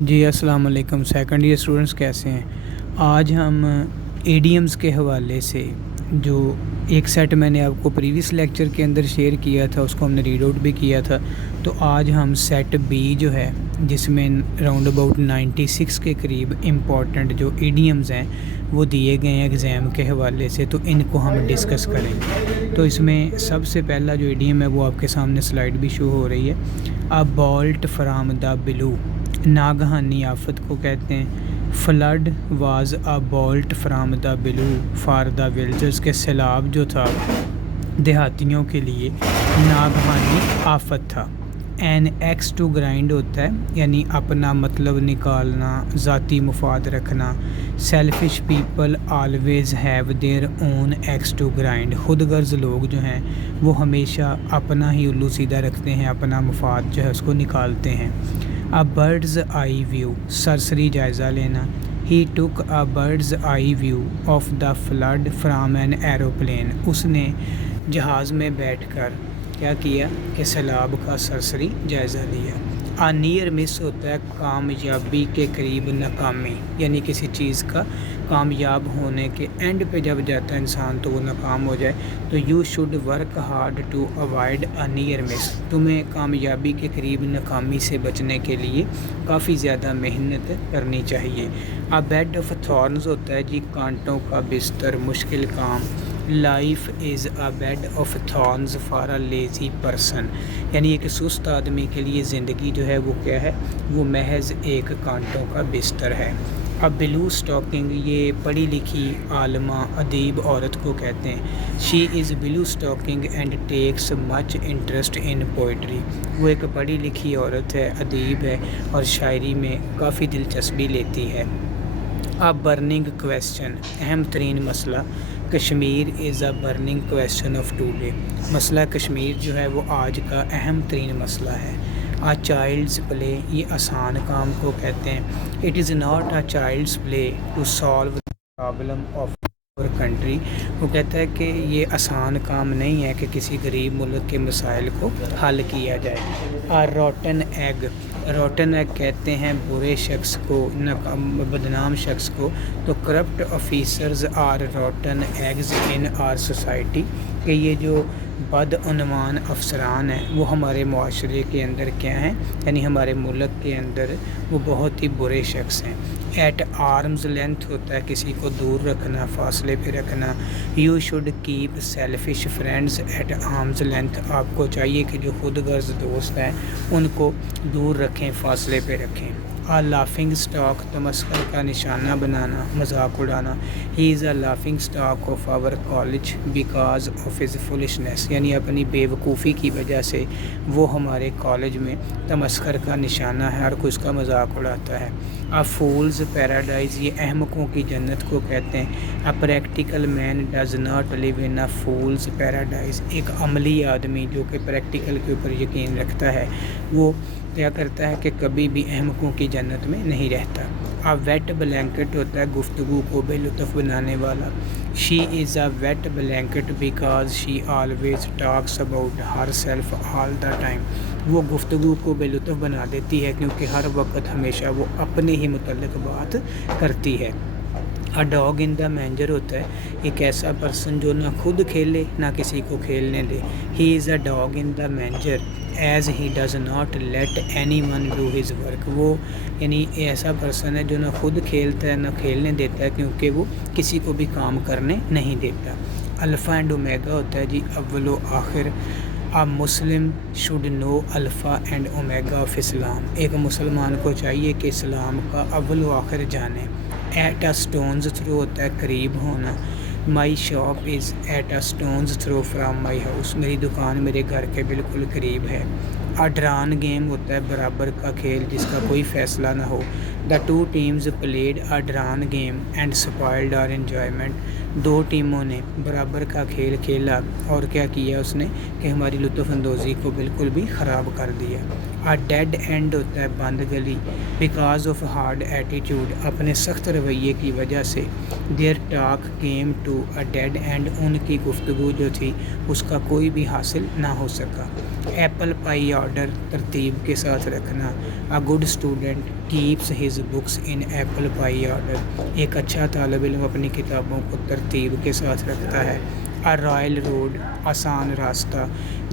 جی السلام علیکم second year students کیسے ہیں؟ آج ہم ایڈیمز کے حوالے سے جو ایک سیٹ میں نے آپ کو پریویس لیکچر کے اندر شیئر کیا تھا، اس کو ہم نے ریڈ آؤٹ بھی کیا تھا. تو آج ہم سیٹ بی جو ہے جس میں راؤنڈ اباؤٹ 96 کے قریب امپورٹنٹ جو ایڈیمز ہیں وہ دیے گئے ہیں ایگزام کے حوالے سے، تو ان کو ہم ڈسکس کریں گے. تو اس میں سب سے پہلا جو ایڈیم ہے وہ آپ کے سامنے سلائیڈ بھی شو ہو رہی ہے. ا بالٹ فرام دا بلو، ناگہانی آفت کو کہتے ہیں. Flood was a bolt from the blue for the villagers, کے سیلاب جو تھا دیہاتیوں کے لیے ناگہانی آفت تھا. این ایکس ٹو گرائنڈ ہوتا ہے یعنی اپنا مطلب نکالنا، ذاتی مفاد رکھنا. Selfish people always have their own axe to grind, خود غرض لوگ جو ہیں وہ ہمیشہ اپنا ہی الو سیدھا رکھتے ہیں، اپنا مفاد جو ہے اس کو نکالتے ہیں. A bird's eye view، سرسری جائزہ لینا. He took a bird's eye view of the flood from an aeroplane، اس نے جہاز میں بیٹھ کر کیا کیا کہ سیلاب کا سرسری جائزہ لیا. A near miss ہوتا ہے کامیابی کے قریب ناکامی، یعنی کسی چیز کا کامیاب ہونے کے اینڈ پہ جب جاتا ہے انسان تو وہ ناکام ہو جائے. تو you should work hard to avoid a near miss, تمہیں کامیابی کے قریب ناکامی سے بچنے کے لیے کافی زیادہ محنت کرنی چاہیے. ا بیڈ آف تھارنز ہوتا ہے جی کانٹوں کا بستر، مشکل کام. Life is a bed of thorns for a lazy person, یعنی ایک سست آدمی کے لیے زندگی جو ہے وہ کیا ہے، وہ محض ایک کانٹوں کا بستر ہے. اب بلو اسٹاکنگ، یہ پڑھی لکھی عالمہ ادیب عورت کو کہتے ہیں. She is blue stocking and takes much interest in poetry, وہ ایک پڑھی لکھی عورت ہے، ادیب ہے اور شاعری میں کافی دلچسپی لیتی ہے. اب برننگ کویسچن، اہم ترین مسئلہ. کشمیر از a burning question of today, مسئلہ کشمیر جو ہے وہ آج کا اہم ترین مسئلہ ہے. آ چائلڈز پلے، یہ آسان کام کو کہتے ہیں. It is not a child's play to solve the problem of our country, وہ کہتا ہے کہ یہ آسان کام نہیں ہے کہ کسی غریب ملک کے مسائل کو حل کیا جائے. روٹن ایگ، روٹن ایگ کہتے ہیں برے شخص کو، بدنام شخص کو. تو corrupt officers are rotten eggs in our society, کہ یہ جو بدعنوان افسران ہیں وہ ہمارے معاشرے کے اندر کیا ہیں، یعنی ہمارے ملک کے اندر وہ بہت ہی برے شخص ہیں. ایٹ آرمز لینتھ ہوتا ہے کسی کو دور رکھنا، فاصلے پہ رکھنا. You should keep selfish friends at arm's length, آپ کو چاہیے کہ جو خود غرض دوست ہیں ان کو دور رکھیں، فاصلے پہ رکھیں. آ لافنگ اسٹاک، تمسخر کا نشانہ بنانا، مذاق اڑانا. He is a laughing stock of our college because of his foolishness, یعنی اپنی بے وقوفی کی وجہ سے وہ ہمارے کالج میں تمسخر کا نشانہ ہے، ہر کوئی اس کا مذاق اڑاتا ہے. ا فولز پیراڈائز، یہ احمقوں کی جنت کو کہتے ہیں. A practical man does not live in a fool's paradise, ایک عملی آدمی جو کہ پریکٹیکل کے اوپر یقین رکھتا ہے وہ کیا کرتا ہے کہ کبھی بھی احمقوں کی جنت میں نہیں رہتا. ا ویٹ بلینکٹ ہوتا ہے گفتگو کو بے لطف بنانے والا. She is a wet blanket because she always talks about her self all the time, وہ گفتگو کو بے لطف بنا دیتی ہے کیونکہ ہر وقت ہمیشہ وہ اپنے ہی متعلق بات کرتی ہے. ا ڈاگ ان دا مینجر ہوتا ہے ایک ایسا پرسن جو نہ خود کھیلے نہ کسی کو کھیلنے دے. He is a dog in the manger as he does not let any one do his work, وہ یعنی ایسا پرسن ہے جو نہ خود کھیلتا ہے نہ کھیلنے دیتا ہے کیونکہ وہ کسی کو بھی کام کرنے نہیں دیتا. الفا اینڈ اومیگا ہوتا ہے جی اول و آخر. A Muslim should know alpha and omega of Islam, ایک مسلمان کو چاہیے کہ اسلام کا اول و آخر جانے. ایٹ اے اسٹونز تھرو ہوتا ہے قریب ہونا. My shop is at a stone's throw from my house, میری دکان میرے گھر کے بالکل قریب ہے. ا ڈران گیم ہوتا ہے برابر کا کھیل جس کا کوئی فیصلہ نہ ہو. The two teams played a drawn game and spoiled our enjoyment. دو ٹیموں نے برابر کا کھیل کھیلا اور کیا کیا اس نے کہ ہماری لطف اندوزی کو بالکل بھی خراب کر دیا. ڈیڈ اینڈ ہوتا ہے بند گلی بیکاز آف ہارڈ ایٹیٹیوڈ. اپنے سخت رویے کی وجہ سے their talk came to a dead end. ان کی گفتگو جو تھی اس کا کوئی بھی حاصل نہ ہو سکا. ایپل پائی آرڈر ترتیب کے ساتھ رکھنا. A good student keeps his books in apple pie order. ایک اچھا طالب علم اپنی کتابوں کو ترتیب کے ساتھ رکھتا ہے. اے رائل روڈ آسان راستہ.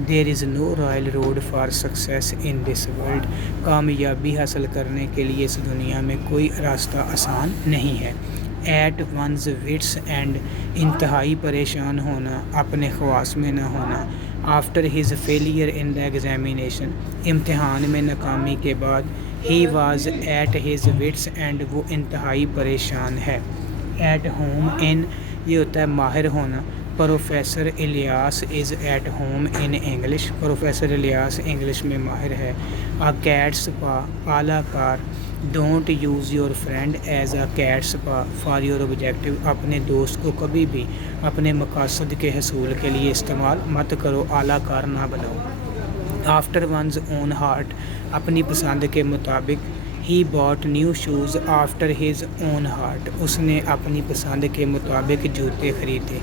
There is no royal road for success in this world. کامیابی حاصل کرنے کے لیے اس دنیا میں کوئی راستہ آسان نہیں ہے. ایٹ ونز وٹس اینڈ انتہائی پریشان ہونا اپنے خواص میں نہ ہونا. After his failure in the examination. امتحان میں ناکامی کے بعد ہی was at his wits end. وہ انتہائی پریشان ہے. ایٹ ہوم ان یہ ہوتا ہے ماہر ہونا. Professor Ilyas is at home in English. Professor Ilyas English میں ماہر ہے. اے کیٹ سپا اعلیٰ کار. Don't use your friend as a cat's paw for your objective. اپنے دوست کو کبھی بھی اپنے مقاصد کے حصول کے لیے استعمال مت کرو. اعلیٰ کار نہ بناؤ. آفٹر ونز اون ہارٹ اپنی پسند کے مطابق. He bought new shoes after his own heart. اس نے اپنی پسند کے مطابق جوتے خریدے.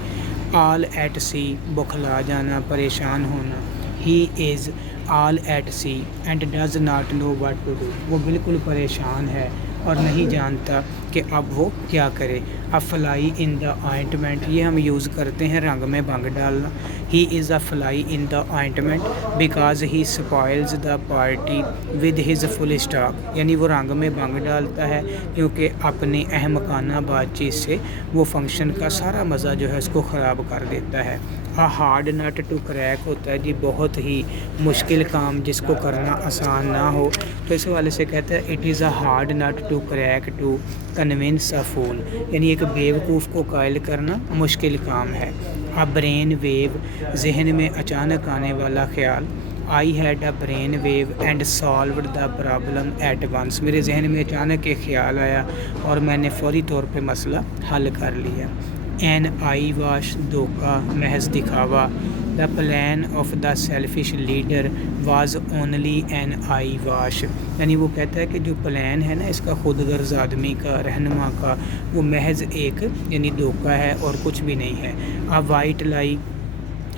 آل ایٹ سی بوکھلا جانا پریشان ہونا. He is all at sea and does not know what to do. وہ بالکل پریشان ہے اور نہیں جانتا کہ اب وہ کیا کرے. اے فلائی ان دا آئنٹمنٹ یہ ہم یوز کرتے ہیں رنگ میں بھنگ ڈالنا. He is a fly in the ointment because he spoils the party with his full stock. یعنی وہ رنگ میں بھنگ ڈالتا ہے کیونکہ اپنی احمقانہ بات چیت سے وہ فنکشن کا سارا مزہ جو ہے اس کو خراب کر دیتا ہے. ہارڈ نٹ ٹو کریک ہوتا ہے جی بہت ہی مشکل کام جس کو کرنا آسان نہ ہو. تو اس حوالے سے کہتا ہے it is a hard nut to crack to convince a fool. یعنی ایک بیوقوف کو قائل کرنا مشکل کام ہے. اے برین ویو ذہن میں اچانک آنے والا خیال. I had a brain wave and solved the problem at once. میرے ذہن میں اچانک ایک خیال آیا اور میں نے فوری طور پہ مسئلہ حل کر لیا. این آئی واش دھوکہ محض دکھاوا. The plan of the selfish leader was only an eyewash. یعنی وہ کہتا ہے کہ جو پلان ہے نا اس کا خود غرض آدمی کا رہنما کا وہ محض ایک یعنی دھوکہ ہے اور کچھ بھی نہیں ہے. اے وائٹ لائی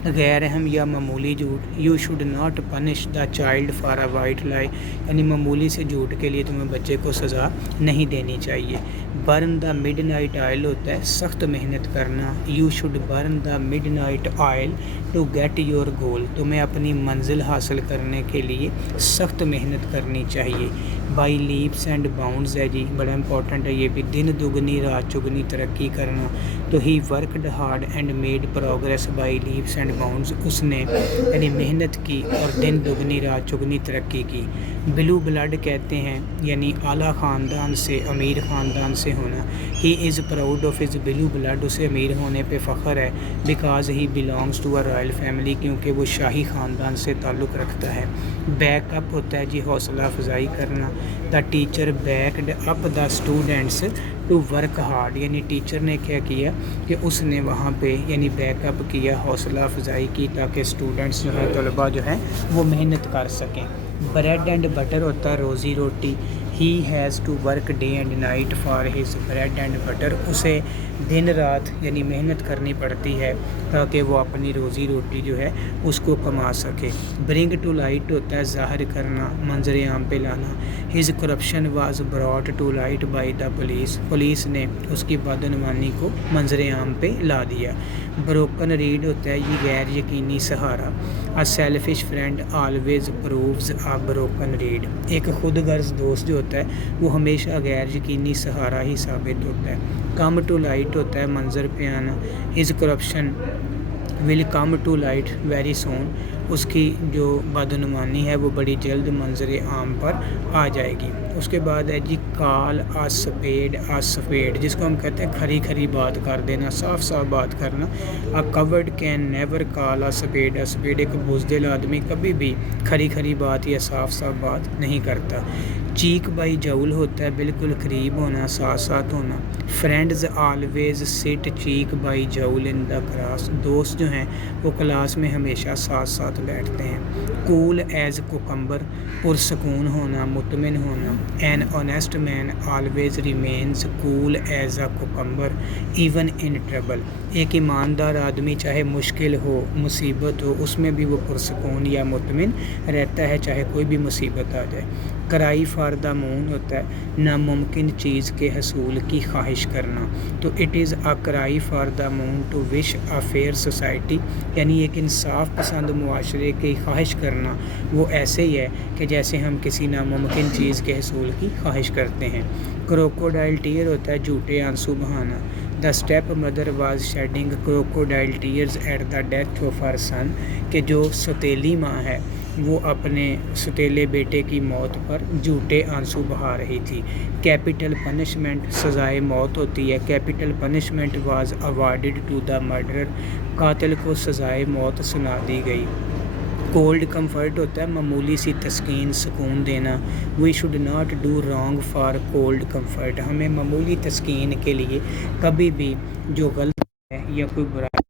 غیر اہم یا معمولی جھوٹ. You should not punish the child for a white لائی. یعنی معمولی سے جھوٹ کے لیے تمہیں بچے کو سزا نہیں دینی چاہیے. Burn the midnight oil ہوتا ہے سخت محنت کرنا. You should burn the midnight oil to get your goal. تمہیں اپنی منزل حاصل کرنے کے لیے سخت محنت کرنی چاہیے. بائی لیپس اینڈ باؤنڈز ہے جی بڑا امپورٹنٹ ہے یہ بھی. دن دگنی رات چگنی ترقی کرنا. تو he worked hard and made progress by leaps and bounds. اس نے یعنی محنت کی اور دن دگنی رات چگنی ترقی کی. بلو بلڈ کہتے ہیں یعنی اعلیٰ خاندان سے امیر خاندان سے ہونا. He is proud of his blue blood. اسے امیر ہونے پہ فخر ہے. Because he belongs to a royal family کیونکہ وہ شاہی خاندان سے تعلق رکھتا ہے. بیک اپ ہوتا ہے جی حوصلہ افزائی کرنا. The teacher backed up the students to work hard. یعنی ٹیچر نے کیا کیا کہ اس نے وہاں پہ یعنی بیک اپ کیا حوصلہ افزائی کی تاکہ اسٹوڈنٹس جو ہیں طلباء جو ہیں وہ محنت کر سکیں. بریڈ اینڈ بٹر ہوتا ہے روزی روٹی. He has to work day and night for his bread and butter. اسے دن رات یعنی محنت کرنی پڑتی ہے تاکہ وہ اپنی روزی روٹی جو ہے اس کو کما سکے. برنگ ٹو لائٹ ہوتا ہے ظاہر کرنا منظر عام پہ لانا. His corruption was brought to light by the police. Police نے اس کی بدعنوانی کو منظر عام پہ لا دیا. بروکن ریڈ ہوتا ہے یہ غیر یقینی سہارا. اے سیلفش فرینڈ آلویز پرووز اے بروکن ریڈ. ایک خود غرض دوست جو ہوتا ہے وہ ہمیشہ غیر یقینی سہارا ہی ثابت ہوتا ہے. کم ٹو لائٹ ہوتا ہے منظر پہ آنا. His corruption will come to light very soon. اس کی جو بدعنوانی ہے وہ بڑی جلد منظر عام پر آ جائے گی. اس کے بعد ہے جی کال آ سپیڈ آ سپیڈ جس کو ہم کہتے ہیں کھری کھری بات کر دینا صاف صاف بات کرنا. A coward can never call a spade a spade. ایک بزدل آدمی کبھی بھی کھری کھری بات یا صاف صاف بات نہیں کرتا. چیک بائی جول ہوتا ہے بالکل قریب ہونا، ساتھ ساتھ ہونا. فرینڈز آلویز سٹ چیک بائی جول ان دا کلاس. دوست جو ہیں وہ کلاس میں ہمیشہ ساتھ ساتھ بیٹھتے ہیں. کول ایز کوکمبر، پرسکون ہونا، مطمئن ہونا. An honest man always remains cool as a cucumber even in trouble. ایک ایماندار آدمی چاہے مشکل ہو، مصیبت ہو، اس میں بھی وہ پرسکون یا مطمئن رہتا ہے چاہے کوئی بھی مصیبت آ جائے. کرائی فار دا مون ہوتا ہے ناممکن چیز کے حصول کی خواہش کرنا. تو it is a cry for the moon to wish a fair society, یعنی ایک انصاف پسند معاشرے کی خواہش کرنا وہ ایسے ہی ہے کہ جیسے ہم کسی ناممکن چیز کے حصول کی خواہش کرتے ہیں. کروکوڈائل ٹیئر ہوتا ہے جھوٹے آنسو بہانا. The stepmother was shedding crocodile tears at the death of her son, کہ جو ستیلی ماں ہے وہ اپنے ستیلے بیٹے کی موت پر جھوٹے آنسو بہا رہی تھی. کیپٹل پنشمنٹ، سزائے موت ہوتی ہے. Capital punishment was awarded to the murderer, قاتل کو سزائے موت سنا دی گئی. کولڈ کمفرٹ ہوتا ہے معمولی سی تسکین، سکون دینا. We should not do wrong for cold comfort, ہمیں معمولی تسکین کے لیے کبھی بھی جو غلط ہے یا کوئی برائی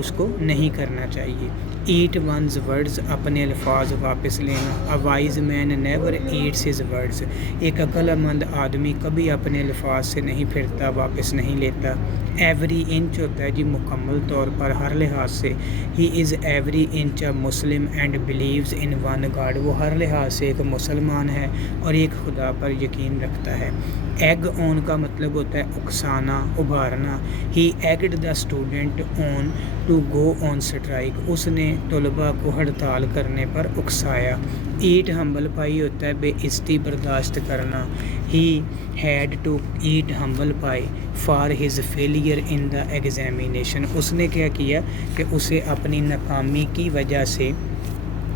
اس کو نہیں کرنا چاہیے. ایٹ ونز ورڈز، اپنے الفاظ واپس لینا. A wise man never eats his words, ایک عقل مند آدمی کبھی اپنے الفاظ سے نہیں پھرتا، واپس نہیں لیتا. ایوری انچ ہوتا ہے جی مکمل طور پر، ہر لحاظ سے. He is every inch a Muslim and believes in one God, وہ ہر لحاظ سے ایک مسلمان ہے اور ایک خدا پر یقین رکھتا ہے. ایگ آن کا مطلب ہوتا ہے اکسانا، ابھارنا. He egged the student on to go on strike, اس نے طلباء کو ہڑتال کرنے پر اکسایا. ایٹ ہمبل پائی ہوتا ہے بے عزتی برداشت کرنا. He had to eat humble pie for his failure in the examination, اس نے کیا کیا کہ اسے اپنی ناکامی کی وجہ سے،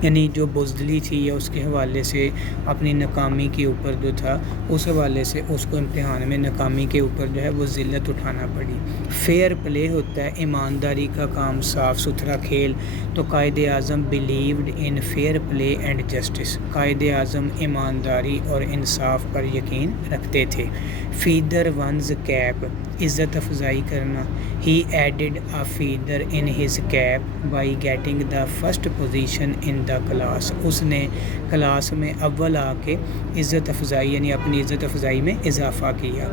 یعنی جو بزدلی تھی یا اس کے حوالے سے اپنی ناکامی کے اوپر جو تھا اس حوالے سے اس کو امتحان میں ناکامی کے اوپر جو ہے وہ ذلت اٹھانا پڑی. فیئر پلے ہوتا ہے ایمانداری کا کام، صاف ستھرا کھیل. تو Quaid Azam believed in fair play and justice, Quaid Azam ایمانداری اور انصاف پر یقین رکھتے تھے. فیدر ونز کیپ، عزت افزائی کرنا. He added a feather in his cap by getting the first position in the class, اس نے کلاس میں اول آ کے عزت افزائی یعنی اپنی عزت افزائی میں اضافہ کیا.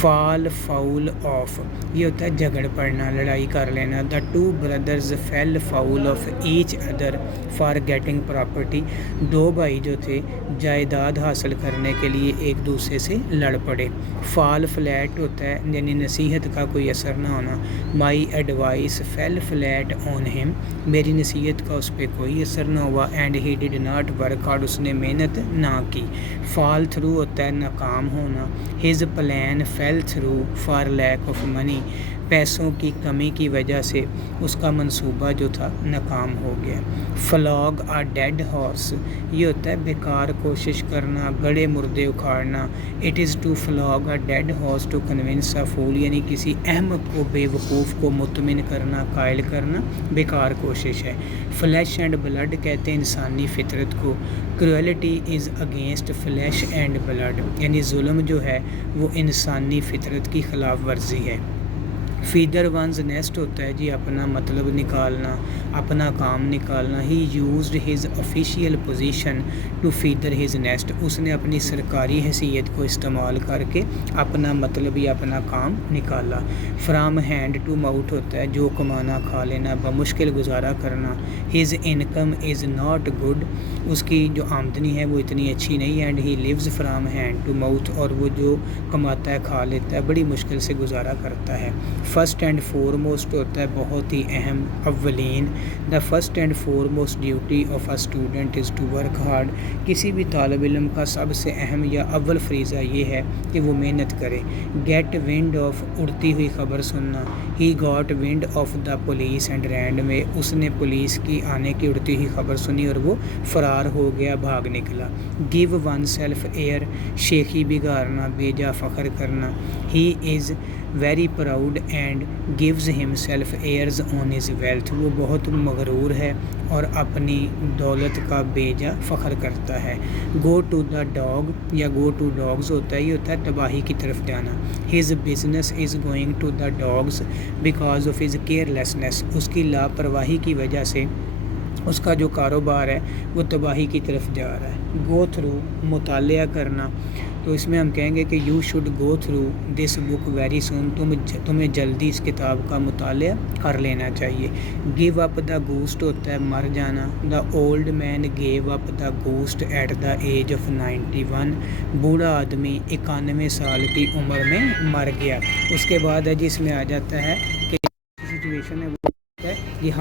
فال فاؤل آف، یہ ہوتا ہے جھگڑ پڑنا، لڑائی کر لینا. The two brothers fell foul of each other for getting property, دو بھائی جو تھے جائیداد حاصل کرنے کے لیے ایک دوسرے سے لڑ پڑے. فال فلیٹ ہوتا ہے یعنی نصیحت کا کوئی اثر نہ ہونا. مائی ایڈوائس فیل فلیٹ آن ہم، میری نصیحت کا اس پہ کوئی اثر نہ ہوا. And he did not work hard, اس نے محنت نہ کی. فال تھرو ہوتا ہے ناکام ہونا. His plan fell through for lack of money, پیسوں کی کمی کی وجہ سے اس کا منصوبہ جو تھا ناکام ہو گیا. فلاگ آ ڈیڈ ہارس، یہ ہوتا ہے بیکار کوشش کرنا، گڑے مردے اکھاڑنا. It is to flog a dead horse to convince a fool, یعنی کسی احمق کو، بے وقوف کو مطمئن کرنا، قائل کرنا بیکار کوشش ہے. فلیش اینڈ بلڈ کہتے ہیں انسانی فطرت کو. Cruelty is against flesh and blood, یعنی ظلم جو ہے وہ انسانی فطرت کی خلاف ورزی ہے. فیدر ونز نیسٹ ہوتا ہے جی اپنا مطلب نکالنا، اپنا کام نکالنا. He used his official position to feather his nest, اس نے اپنی سرکاری حیثیت کو استعمال کر کے اپنا مطلب یا اپنا کام نکالا. فرام ہینڈ ٹو ماؤتھ ہوتا ہے جو کمانا کھا لینا، بمشکل گزارا کرنا. His income is not good, اس کی جو آمدنی ہے وہ اتنی اچھی نہیں. And he lives from hand to mouth, اور وہ جو کماتا ہے کھا لیتا ہے، بڑی مشکل سے گزارا کرتا ہے. فرسٹ اینڈ فور موسٹ ہوتا ہے بہت ہی اہم، اولین. The first and foremost duty of a student is to work hard, کسی بھی طالب علم کا سب سے اہم یا اول فریضہ یہ ہے کہ وہ محنت کرے. گیٹ ونڈ آف، اڑتی ہوئی خبر سننا. He got wind of the police and ran میں، اس نے پولیس کی آنے کی اڑتی ہوئی خبر سنی اور وہ فرار ہو گیا، بھاگ نکلا. گیو ون سیلف ایئر، شیخی بگارنا، بیجا فخر کرنا. He is very proud and gives himself airs on his wealth, وہ بہت مغرور ہے اور اپنی دولت کا بیجا فخر کرتا ہے. گو ٹو دا ڈاگ یا گو ٹو ڈاگز ہوتا ہے، یہ ہوتا ہے تباہی کی طرف جانا. His business is going to the dogs because of his carelessness, اس کی لاپرواہی کی وجہ سے اس کا جو کاروبار ہے وہ تباہی کی طرف جا رہا ہے. گو تھرو مطالعہ کرنا، تو اس میں ہم کہیں گے کہ you should go through this book very soon, تمہیں جلدی اس کتاب کا مطالعہ کر لینا چاہیے. گیو اپ دا گوسٹ ہوتا ہے مر جانا. The old man give up the ghost at the age of 91، بوڑھا آدمی 91 سال کی عمر میں مر گیا. اس کے بعد ہے جس میں آ جاتا ہے کہ سچویشن ہے وہ یہ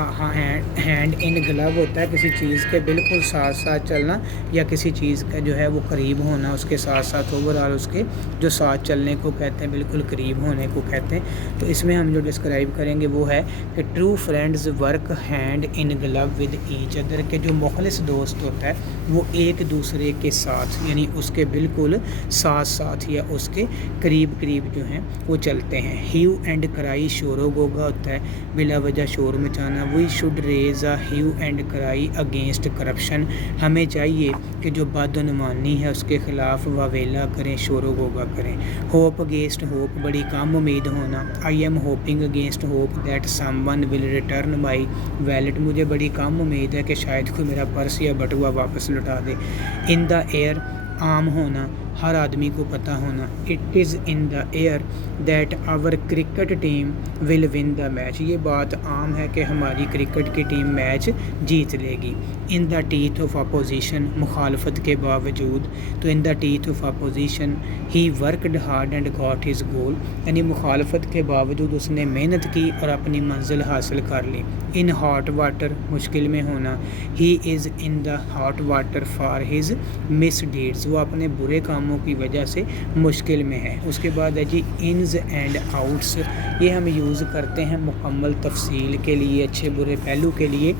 ہینڈ ان گلو ہوتا ہے، کسی چیز کے بالکل ساتھ ساتھ چلنا یا کسی چیز کا جو ہے وہ قریب ہونا اس کے ساتھ ساتھ، اوور آل اس کے جو ساتھ چلنے کو کہتے ہیں بالکل قریب ہونے کو کہتے ہیں. تو اس میں ہم جو ڈسکرائب کریں گے وہ ہے کہ true friends work hand in glove with each other, کہ جو مخلص دوست ہوتا ہے وہ ایک دوسرے کے ساتھ یعنی اس کے بالکل ساتھ ساتھ یا اس کے قریب قریب جو ہیں وہ چلتے ہیں. ہیو اینڈ کرائی، شور و گوگا ہوتا ہے بلا وجہ شور مچانا. We should raise a hue and cry against corruption, ہمیں چاہیے کہ جو بدعنوانی ہے اس کے خلاف واویلا کریں، شور و گوگا کریں. ہوپ اگینسٹ ہوپ، بڑی کم امید ہونا. I am hoping against hope that some one will return my wallet, مجھے بڑی کم امید ہے کہ شاید کوئی میرا پرس یا بٹوا واپس لوٹا دے. ان دا ایئر، عام ہونا، ہر آدمی کو پتہ ہونا. It is in the air that our cricket team will win the match, یہ بات عام ہے کہ ہماری کرکٹ کی ٹیم میچ جیت لے گی. In the teeth of opposition, مخالفت کے باوجود، تو in the teeth of opposition he worked hard and got his goal, یعنی مخالفت کے باوجود اس نے محنت کی اور اپنی منزل حاصل کر لی. ان ہاٹ واٹر، مشکل میں ہونا. He is in the hot water for his misdeeds, وہ اپنے برے کاموں کی وجہ سے مشکل میں ہے. اس کے بعد ہے جی انز اینڈ آؤٹس، یہ ہم یوز کرتے ہیں مکمل تفصیل کے لیے، اچھے برے پہلو کے لیے.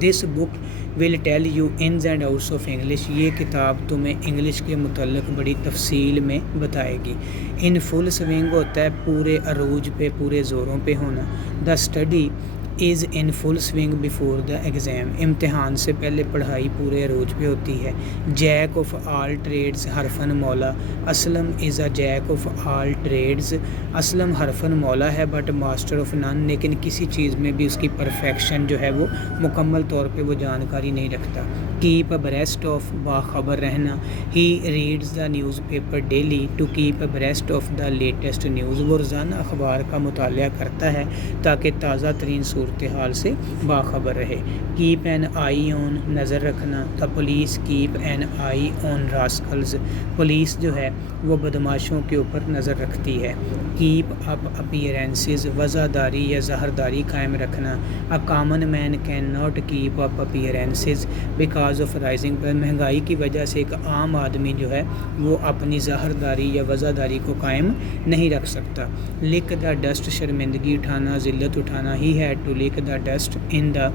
This book will tell you ins and outs of English, یہ کتاب تمہیں انگلش کے متعلق بڑی تفصیل میں بتائے گی. ان فل سوئنگ ہوتا ہے پورے عروج پہ، پورے زوروں پہ ہونا. The study is in full swing before the exam, امتحان سے پہلے پڑھائی پورے عروج پہ ہوتی ہے. جیک آف آل ٹریڈز حرفن مولا، Aslam is a jack of all trades, Aslam حرفن مولا ہے بٹ ماسٹر آف نن، لیکن کسی چیز میں بھی اس کی پرفیکشن جو ہے وہ مکمل طور پہ وہ جانکاری نہیں رکھتا. کیپ ابریسٹ آف، باخبر رہنا. He reads the newspaper daily to keep abreast of the latest news, وہ روزانہ اخبار کا مطالعہ کرتا ہے تاکہ تازہ ترین صورتحال سے باخبر رہے. کیپ این آئی آن، نظر رکھنا. The police keep an eye on rascals, police جو ہے وہ بدماشوں کے اوپر نظر رکھتی ہے. کیپ اپ اپیئرنسز، وزاداری یا ظاہرداری قائم رکھنا. A common man can not keep up appearances because of rising, پر مہنگائی کی وجہ سے ایک عام آدمی جو ہے وہ اپنی ظاہرداری یا وزاداری کو قائم نہیں رکھ سکتا. لک دا ڈسٹ، شرمندگی اٹھانا، ذلت اٹھانا. He had to lick the dust in the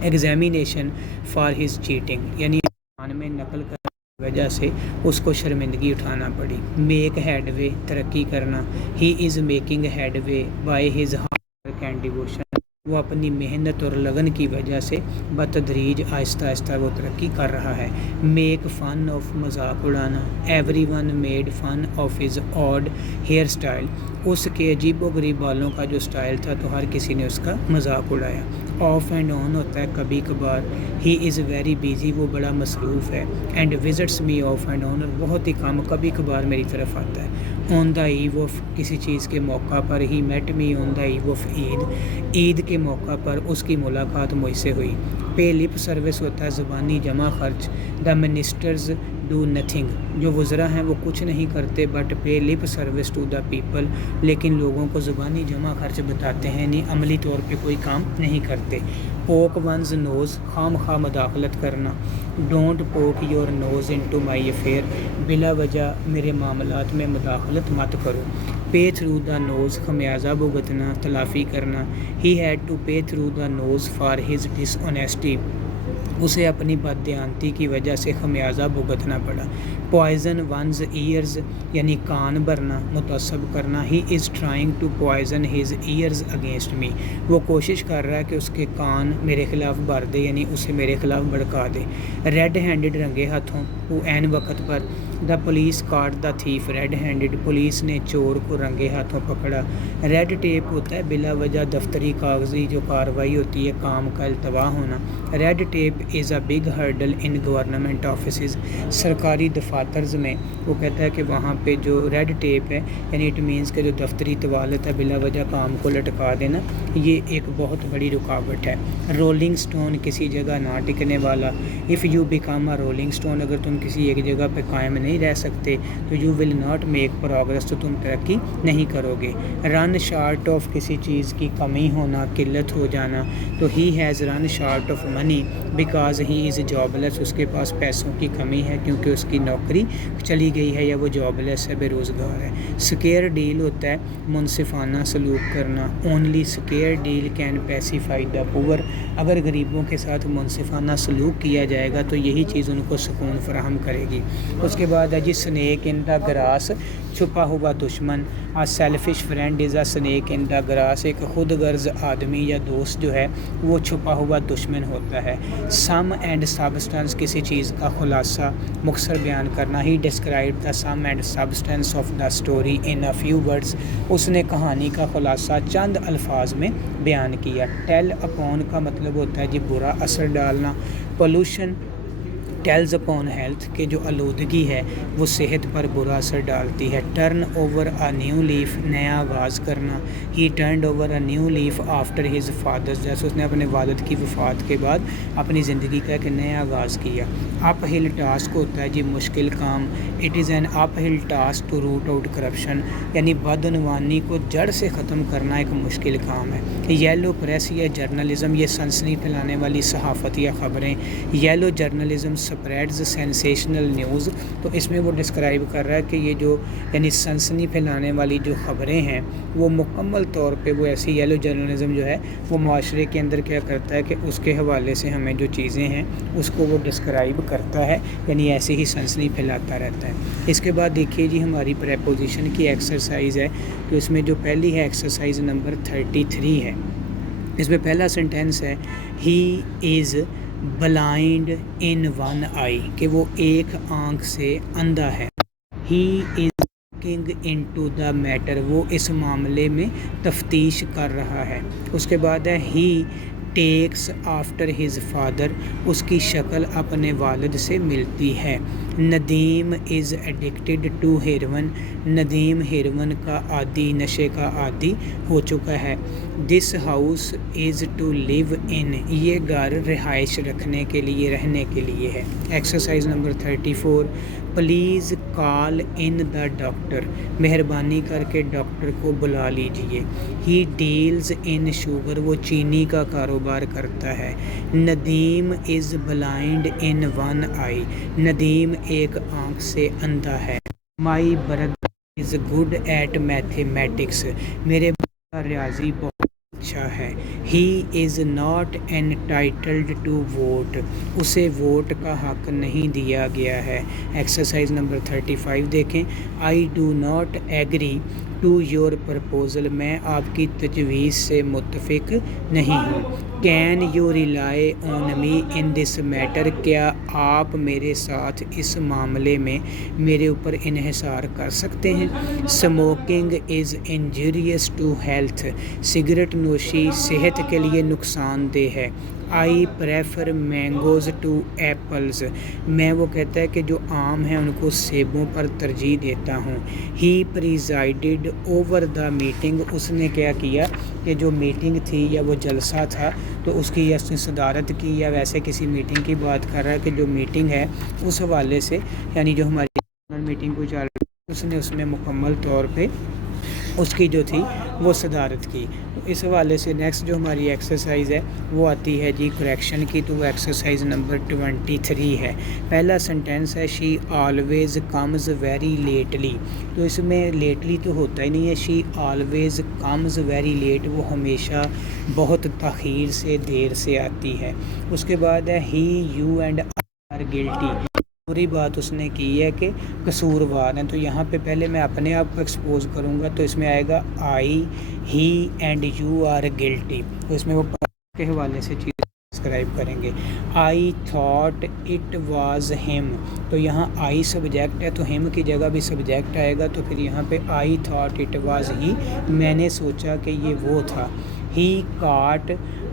examination for his cheating, یعنی امتحان میں نقل کرنے کی وجہ سے اس کو شرمندگی اٹھانا پڑی. میک ہیڈ وے، ترقی کرنا. He is making headway by his hard work and devotion, وہ اپنی محنت اور لگن کی وجہ سے بتدریج آہستہ آہستہ وہ ترقی کر رہا ہے. میک فن آف، مذاق اڑانا. Everyone made fun of his odd hair style, اس کے عجیب و غریب بالوں کا جو اسٹائل تھا تو ہر کسی نے اس کا مذاق اڑایا. آف اینڈ آن ہوتا ہے کبھی کبھار. ہی از ویری بیزی، وہ بڑا مصروف ہے. And visits me of and on, بہت ہی کم کبھی کبھار میری طرف آتا ہے. آن دا ایو آف، کسی چیز کے موقع پر. ہی میٹ می آن دا ایو آف عید، عید کے موقع پر اس کی ملاقات مجھ سے ہوئی. پے لپ سروس ہوتا ہے زبانی جمع خرچ. دا منسٹرز ڈو نتھنگ، جو وزراء ہیں وہ کچھ نہیں کرتے but pay lip service to the people, لیکن لوگوں کو زبانی جمع خرچ بتاتے ہیں، نہیں عملی طور پہ کوئی کام نہیں کرتے. پوک ونز نوز، خام خواہ مداخلت کرنا. Don't poke your nose into my affair, بلا وجہ میرے معاملات میں مداخلت مت کرو. پے تھرو دا نوز، خمیازہ بھگتنا، تلافی کرنا. He had to pay through the nose for his dishonesty, اسے اپنی بددیانتی کی وجہ سے خمیازہ بھگتنا پڑا۔ پوائزن ونز ایئرز یعنی کان بھرنا، متعصب کرنا۔ He is trying to poison his ears against me, وہ کوشش کر رہا ہے کہ اس کے کان میرے خلاف بھر دے، یعنی اسے میرے خلاف بھڑکا دے۔ ریڈ ہینڈڈ، رنگے ہاتھوں، وہ عین وقت پر۔ The police caught the thief red handed, پولیس نے چور کو رنگے ہاتھوں پکڑا۔ ریڈ ٹیپ ہوتا ہے بلا وجہ دفتری کاغذی جو کارروائی ہوتی ہے، کام کا التوا ہونا۔ Red tape is a big hurdle in government offices, سرکاری دفاترز میں وہ کہتا ہے کہ وہاں پہ جو ریڈ ٹیپ ہے یعنی اٹ مینس کہ جو دفتری طوالت ہے بلا وجہ کام کو لٹکا دینا، یہ ایک بہت بڑی رکاوٹ ہے۔ رولنگ سٹون، کسی جگہ نہ ٹکنے والا۔ If you become a rolling stone, اگر تم کسی ایک جگہ پہ قائم نہیں رہ سکتے تو you will not make progress, تو تم ترقی نہیں کرو گے۔ رن شارٹ آف، کسی چیز کی کمی ہونا، قلت ہو جانا، تو he has run short of money because he is jobless, اس کے پاس پیسوں کی کمی ہے کیونکہ اس کی نوکری چلی گئی ہے یا وہ جاب لیس ہے، بے روزگار ہے۔ سکیئر ڈیل ہوتا ہے منصفانہ سلوک کرنا۔ Only square deal can pacify the poor, اگر غریبوں کے ساتھ منصفانہ سلوک کیا جائے گا تو یہی چیز ان کو سکون فراہم کرے گی۔ اس کے بعد ہے جی سنیک ان دا گراس، چھپا ہوا دشمن۔ A selfish friend is a snake in the grass, ایک خود غرض آدمی یا دوست جو ہے وہ چھپا ہوا دشمن ہوتا ہے۔ سم اینڈ سبسٹنس، کسی چیز کا خلاصہ مختصر بیان کرنا۔ He describe the sum and substance of the story in a few words, اس نے کہانی کا خلاصہ چند الفاظ میں بیان کیا۔ ٹیل اپون کا مطلب ہوتا ہے جی برا اثر ڈالنا۔ پولوشن ٹیلز اپون ہیلتھ، کہ جو آلودگی ہے وہ صحت پر برا اثر ڈالتی ہے۔ Turn over a new leaf, نیا آغاز کرنا۔ He turned over a new leaf after his father's, جیسے اس نے اپنے والد کی وفات کے بعد اپنی زندگی کا ایک نیا آغاز کیا۔ اپ ہل ٹاسک ہوتا ہے جی مشکل کام۔ It is an uphill task to root out corruption, یعنی بدعنوانی کو جڑ سے ختم کرنا ایک مشکل کام ہے۔ یلو پریس یا جرنلزم، یہ سنسنی پھیلانے والی صحافت یا خبریں۔ Yellow journalism spreads sensational news, تو اس میں وہ ڈسکرائب کر رہا ہے کہ یہ جو یعنی سنسنی پھیلانے والی جو خبریں ہیں وہ مکمل طور پہ وہ ایسی یلو جرنلزم جو ہے وہ معاشرے کے اندر کیا کرتا ہے کہ اس کے حوالے سے ہمیں جو چیزیں ہیں اس کو وہ ڈسکرائب کرتا ہے، یعنی ایسے ہی سنسنی پھیلاتا رہتا ہے۔ اس کے بعد دیکھیے جی ہماری پریپوزیشن کی ایکسرسائز ہے، تو اس میں جو پہلی ہے ایکسرسائز نمبر 33 ہے۔ اس میں پہلا سنٹینس ہے he is blind in one آئی، کہ وہ ایک آنکھ سے اندھا ہے۔ He is looking into the matter, وہ اس معاملے میں تفتیش کر رہا ہے۔ اس کے بعد ہے he takes after his father, اس کی شکل اپنے والد سے ملتی ہے۔ Nadeem is addicted to heroin, Nadeem heroin کا عادی، نشے کا عادی ہو چکا ہے۔ دس ہاؤس از ٹو لیو ان، یہ گھر رہائش رکھنے کے لیے، رہنے کے لیے ہے۔ Exercise number 34، please call in the doctor, مہربانی کر کے ڈاکٹر کو بلا لیجئے۔ ہی ڈیلز ان شوگر، وہ چینی کا کاروبار کرتا ہے۔ Nadeem is blind in one eye, Nadeem ایک آنکھ سے اندھا ہے۔ My brother is good at mathematics, میرے بھائی کا ریاضی بہت اچھا ہے۔ He is not entitled to vote, اسے ووٹ کا حق نہیں دیا گیا ہے۔ ایکسرسائز نمبر 35 دیکھیں۔ I do not agree to your proposal, میں آپ کی تجویز سے متفق نہیں ہوں۔ Can you rely on me in this matter, کیا آپ میرے ساتھ اس معاملے میں میرے اوپر انحصار کر سکتے ہیں۔ Smoking is injurious to health, cigarette نوشی صحت کے لیے نقصان دہ ہے۔ I prefer mangoes to apples, میں وہ کہتا ہے کہ جو آم ہیں ان کو سیبوں پر ترجیح دیتا ہوں۔ ہی پریزائڈڈ اوور دا میٹنگ، اس نے کیا کیا کہ جو میٹنگ تھی یا وہ جلسہ تھا تو اس کی اس نے صدارت کی، یا ویسے کسی میٹنگ کی بات کر رہا ہے کہ جو میٹنگ ہے اس حوالے سے، یعنی جو ہماری میٹنگ کو چل رہی ہے اس نے اس میں مکمل طور پہ اس کی جو تھی وہ صدارت کی۔ اس حوالے سے نیکسٹ جو ہماری ایکسرسائز ہے وہ آتی ہے جی کریکشن کی، تو وہ ایکسرسائز نمبر 23 ہے۔ پہلا سنٹینس ہے she always comes very lately, تو اس میں لیٹلی تو ہوتا ہی نہیں ہے، she always comes very late, وہ ہمیشہ بہت تاخیر سے، دیر سے آتی ہے۔ اس کے بعد ہے ہی یو اینڈ آر گلٹی، پوری بات اس نے کی ہے کہ قصوروار ہیں، تو یہاں پہ پہلے میں اپنے آپ کو ایکسپوز کروں گا، تو اس میں آئے گا آئی ہی اینڈ یو آر گلٹی، تو اس میں وہ کے حوالے سے چیز ڈسکرائب کریں گے۔ آئی تھاٹ اٹ واز ہم، تو یہاں آئی سبجیکٹ ہے تو ہم کی جگہ بھی سبجیکٹ آئے گا، تو پھر یہاں پہ I thought it was he, میں نے سوچا کہ یہ وہ تھا۔ ہی کاٹ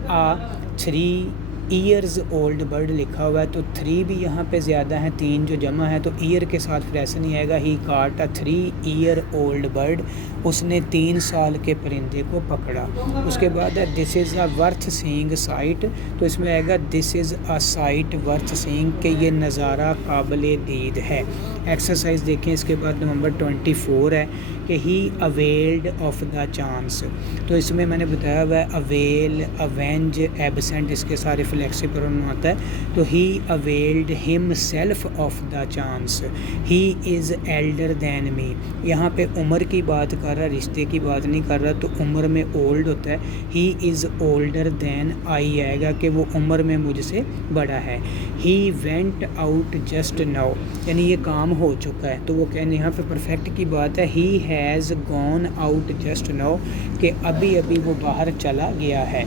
آ 3 ایئرز اولڈ برڈ لکھا ہوا ہے، تو 3 بھی یہاں پہ زیادہ ہیں، 3 جو جمع ہے تو ایئر کے ساتھ پھر ایسا نہیں آئے گا۔ ہی کاٹ اے 3 ایئر اولڈ برڈ، اس نے 3 سال کے پرندے کو پکڑا۔ اس کے بعد ہے دس از اے ورتھ سینگ سائٹ، تو اس میں آئے گا دس از اے سائٹ ورتھ سینگ، کہ یہ نظارہ قابل دید ہے۔ ایکسرسائز دیکھیں اس کے بعد نمبر 24 ہے کہ ہی اویلڈ آف دا چانس، تو اس میں نے بتایا ہوا ہے اویل، اوینج، ایبسینٹ، اس کے سارے فلیکسی پرون آتا ہے، تو he availed himself of the chance, he is elder than me, یہاں پہ عمر کی بات کر رہا، رشتے کی بات نہیں کر رہا، تو عمر میں اولڈ ہوتا ہے، ہی از اولڈر دین آئی آئے گا کہ وہ عمر میں مجھ سے بڑا ہے۔ He went out just now, یعنی یہ کام ہو چکا ہے، تو وہ کہنے یہاں پہ پرفیکٹ کی بات ہے، he has gone out just now, کہ ابھی ابھی وہ باہر چلا گیا ہے۔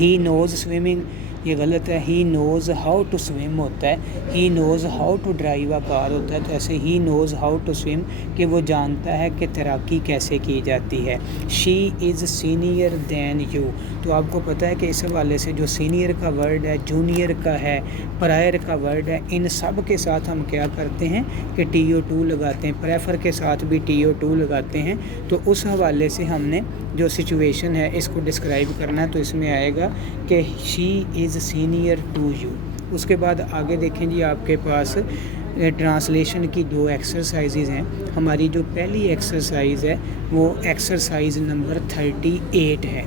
ہی نوز سوئمنگ، یہ غلط ہے، ہی نوز ہاؤ ٹو سوئم ہوتا ہے، ہی نوز ہاؤ ٹو ڈرائیو اے کار ہوتا ہے، تو ایسے ہی نوز ہاؤ ٹو سوئم کہ وہ جانتا ہے کہ تیراکی کیسے کی جاتی ہے۔ شی از سینئر دین یو، تو آپ کو پتہ ہے کہ اس حوالے سے جو سینئر کا ورڈ ہے، جونیئر کا ہے، پرائر کا ورڈ ہے، ان سب کے ساتھ ہم کیا کرتے ہیں کہ TO2 لگاتے ہیں، پریفر کے ساتھ بھی TO2 لگاتے ہیں، تو اس حوالے سے ہم نے جو سچویشن ہے اس کو ڈسکرائب کرنا ہے، تو اس میں آئے گا کہ شی از سینئر ٹو یو۔ اس کے بعد آگے دیکھیں جی آپ کے پاس ٹرانسلیشن کی 2 ایکسرسائزز ہیں۔ ہماری جو پہلی ایکسرسائز ہے وہ ایکسرسائز نمبر 38 ہے،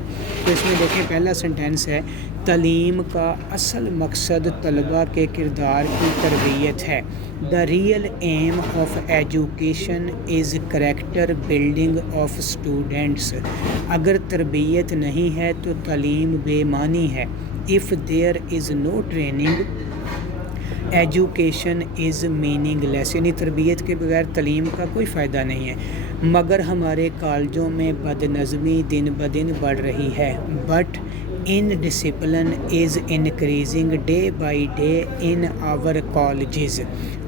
تو اس میں دیکھیں پہلا سنٹینس ہے تعلیم کا اصل مقصد طلباء کے کردار کی تربیت ہے۔ The real aim of education is character building of students, اگر تربیت نہیں ہے تو تعلیم بے معنی ہے۔ if there is no training education is meaningless, یعنی تربیت کے بغیر تعلیم کا کوئی فائدہ نہیں ہے۔ مگر ہمارے کالجوں میں بد نظمی دن بدن بڑھ رہی ہے، but indiscipline is increasing day by day in our colleges,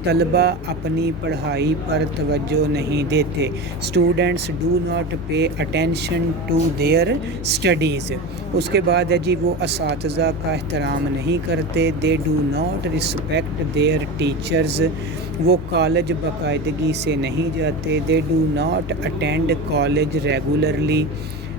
طلباء اپنی پڑھائی پر توجہ نہیں دیتے، students do not pay attention to their studies. اس کے بعد ہے جی وہ اساتذہ کا احترام نہیں کرتے، they do not respect their teachers, وہ کالج باقاعدگی سے نہیں جاتے، they do not attend college regularly,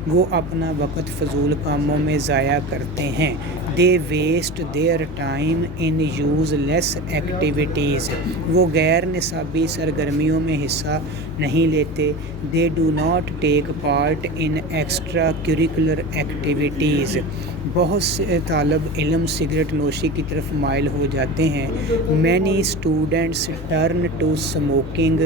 وہ اپنا وقت فضول کاموں میں ضائع کرتے ہیں، they waste their time in useless activities, وہ غیر نصابی سرگرمیوں میں حصہ نہیں لیتے، they do not take part in extracurricular activities, بہت سے طالب علم سگریٹ نوشی کی طرف مائل ہو جاتے ہیں، many students turn to smoking,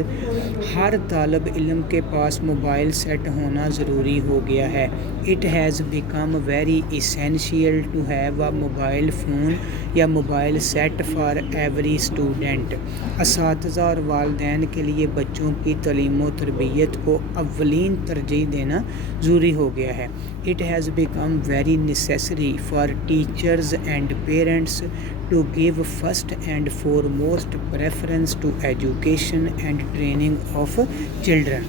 ہر طالب علم کے پاس موبائل سیٹ ہونا ضروری ہو گیا ہے، it has become very essential to have a mobile phone یا mobile set for every student, اساتذہ اور والدین کے لیے بچوں کی تعلیم و تربیت کو اولین ترجیح دینا ضروری ہو گیا ہے، it has become very necessary for teachers and parents to give first and foremost preference to education and training of children.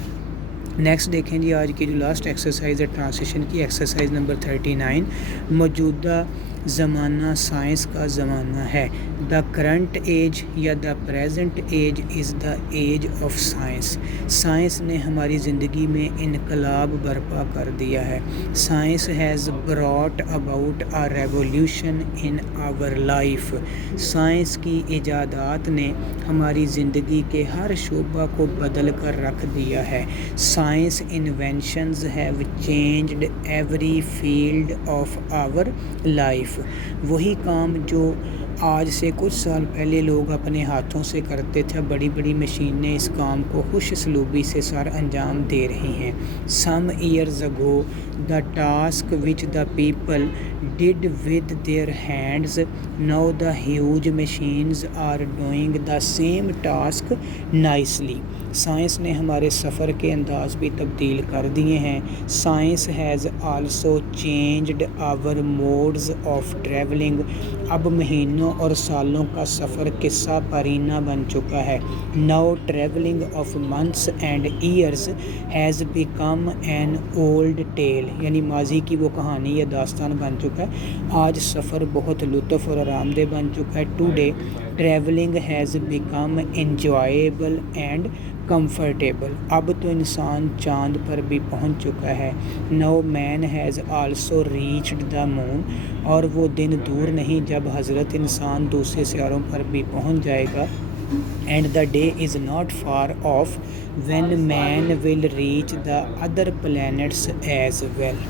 Next دیکھیں جی آج کی جو لاسٹ ایکسرسائز ہے ٹرانسلیشن کی، ایکسرسائز نمبر 39، موجودہ زمانہ سائنس کا زمانہ ہے، دا کرنٹ ایج یا the present age is the age of science. Science نے ہماری زندگی میں انقلاب برپا کر دیا ہے. Science has brought about a revolution in our life. Science کی ایجادات نے ہماری زندگی کے ہر شعبہ کو بدل کر رکھ دیا ہے. Science inventions have changed every field of our life. وہی کام جو آج سے کچھ سال پہلے لوگ اپنے ہاتھوں سے کرتے تھے، بڑی بڑی مشینیں اس کام کو خوش اسلوبی سے سر انجام دے رہی ہیں. Some years ago the task which the people did with their hands, now the huge machines are doing the same task nicely. Science نے ہمارے سفر کے انداز بھی تبدیل کر دیے ہیں. Science has also changed our modes of travelling. اب مہینوں اور سالوں کا سفر قصہ پارینہ بن چکا ہے. Now travelling of months and years has become an old tell, یعنی ماضی کی وہ کہانی یا داستان بن چکا ہے. آج سفر بہت لطف اور آرام دہ بن چکا ہے. Today travelling has become enjoyable and comfortable. اب تو انسان چاند پر بھی پہنچ چکا ہے. نو مین ہیز آلسو ریچڈ دا مون. اور وہ دن دور نہیں جب حضرت انسان دوسرے سیاروں پر بھی پہنچ جائے گا. And the day is not far off when man will reach the other planets as well.